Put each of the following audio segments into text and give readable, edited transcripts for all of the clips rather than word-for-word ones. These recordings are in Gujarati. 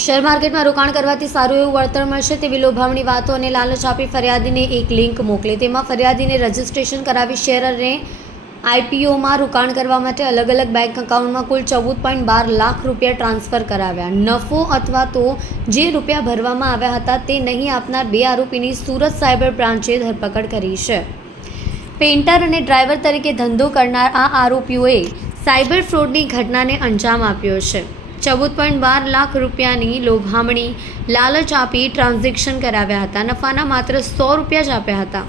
શેર માર્કેટમાં રોકાણ કરવાથી સારું એવું વળતર મળશે તેવી લોભામણી વાતો અને લાલચ આપી ફરિયાદીને એક લિંક મોકલી. તેમાં ફરિયાદીને રજિસ્ટ્રેશન કરાવી શેર અને આઈપીઓમાં રોકાણ કરવા માટે અલગ અલગ બેંક એકાઉન્ટમાં કુલ 14.12 લાખ રૂપિયા ટ્રાન્સફર કરાવ્યા. નફો અથવા તો જે રૂપિયા ભરવામાં આવ્યા હતા તે નહીં આપનાર 2 આરોપીની સુરત સાયબર બ્રાન્ચે ધરપકડ કરી છે. પેઇન્ટર અને ડ્રાઈવર તરીકે ધંધો કરનાર આ આરોપીઓએ સાયબર ફ્રોડની ઘટનાને અંજામ આપ્યો છે. 14.12 લાખ રૂપિયાની લોભામણી લાલચ આપી ટ્રાન્ઝેક્શન કરાવ્યા હતા. નફાના માત્ર 100 રૂપિયા જ આપ્યા હતા.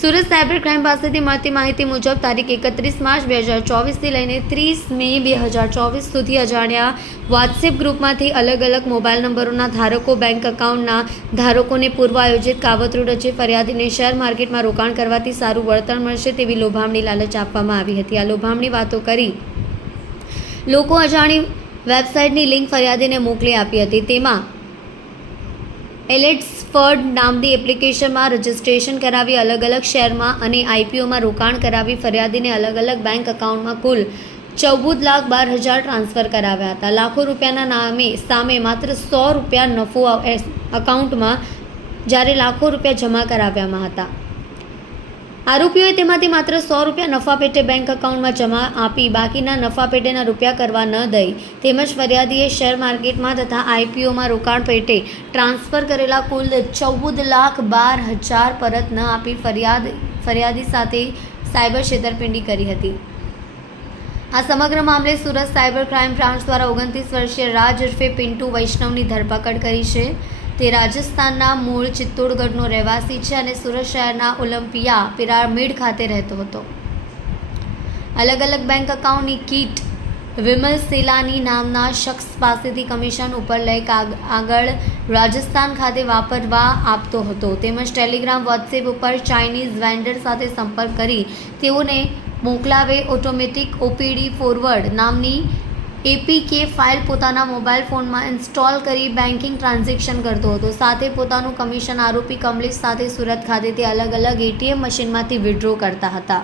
સુરત સાયબર ક્રાઇમ પાસેથી મળતી માહિતી મુજબ તારીખ 31 માર્ચ 2024થી લઈને 30 મે 2024 સુધી અજાણ્યા વોટ્સએપ ગ્રુપમાંથી અલગ અલગ મોબાઈલ નંબરોના ધારકો બેંક એકાઉન્ટના ધારકોને પૂર્વ આયોજિત કાવતરું રચી ફરિયાદીને શેર માર્કેટમાં રોકાણ કરવાથી સારું વળતર મળશે તેવી લોભામણી લાલચ આપવામાં આવી હતી. આ લોભામણી વાતો કરી લોકો અજાણી વેબસાઇટની લિંક ફરિયાદીને મોકલી આપી હતી. તેમાં એલેટ્સફર્ડ નામની એપ્લિકેશનમાં રજિસ્ટ્રેશન કરાવી અલગ અલગ શેરમાં અને આઈપીઓમાં રોકાણ કરાવી ફરિયાદીને અલગ અલગ બેંક એકાઉન્ટમાં કુલ 14,12,000 ટ્રાન્સફર કરાવ્યા હતા. લાખો રૂપિયાના સામે માત્ર 100 રૂપિયા નફો એકાઉન્ટમાં જ્યારે લાખો રૂપિયા જમા કરાવ્યામાં હતા. આરોપીઓએ તેમાંથી માત્ર 100 રૂપિયા નફા પેટે બેંક એકાઉન્ટમાં જમા આપી બાકીના નફા પેટેના રૂપિયા કરવા ન દઈ તેમજ ફરિયાદીએ શેર માર્કેટમાં તથા આઈપીઓમાં રોકાણ પેટે ટ્રાન્સફર કરેલા કુલ 14,12,000 પરત ન આપી ફરિયાદી સાથે સાયબર છેતરપિંડી કરી હતી. આ સમગ્ર મામલે સુરત સાયબર ક્રાઇમ બ્રાન્ચ દ્વારા 29 વર્ષીય રાજ ઉર્ફે પિન્ટુ વૈષ્ણવની ધરપકડ કરી છે. તે રાજસ્થાનના મૂળ ચિત્તોડગઢનો રહેવાસી છે અને સુરત શહેરના ઓલિમ્પિયા પિરામિડ ખાતે રહેતો હતો. અલગ અલગ બેંક એકાઉન્ટની કીટ વિમલ સેલાની નામના શખ્સ પાસેથી કમિશન ઉપર લઈ આગળ રાજસ્થાન ખાતે વાપરવા આપતો હતો. તેમજ ટેલિગ્રામ વોટ્સએપ ઉપર ચાઇનીઝ વેન્ડર સાથે સંપર્ક કરી તેઓને મોકલાવે ઓટોમેટિક ઓપીડી ફોરવર્ડ નામની એપીકે ફાઇલ પોતાના મોબાઈલ ફોનમાં ઇન્સ્ટોલ કરી બેન્કિંગ ટ્રાન્ઝેક્શન કરતો હતો. સાથે પોતાનું કમિશન આરોપી કમલેશ સાથે સુરત ખાતેથી અલગ અલગ એટીએમ મશીનમાંથી વિડ્રો કરતા હતા.